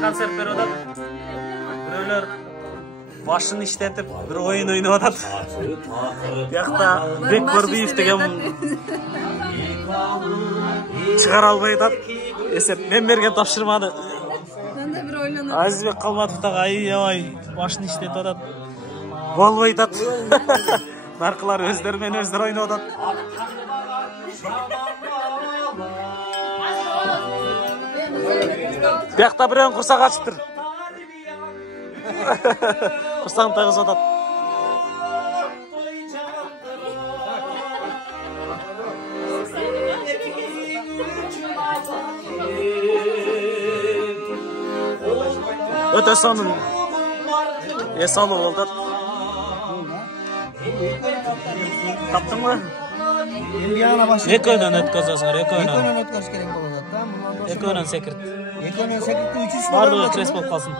концерт берип атат. Бирөөлөр башын иштетип, бир оюн ойноп атат. Биякта Бекбордиев деген чыгара албай атат. Эсеп мен берген тапшырманы. Мында бир ойлонот. Азизбек Калматов дагы аябай башын иштетип атат. Болбой атат. Наркылар өздөрү менен өздөрү ойноп атат. Биякта бирөөнүн курсагы ачыптыр. Курсагын тагызып атат. Өтө сонун эс алуу болду. Таптыңбы? Экөөнөн өткөзөсүңөр, экөөнөн өткөзүш керек болот да. Экөөнөн секирт. Экөөнөн секиртти 300 бардыгы крес болуп калсын.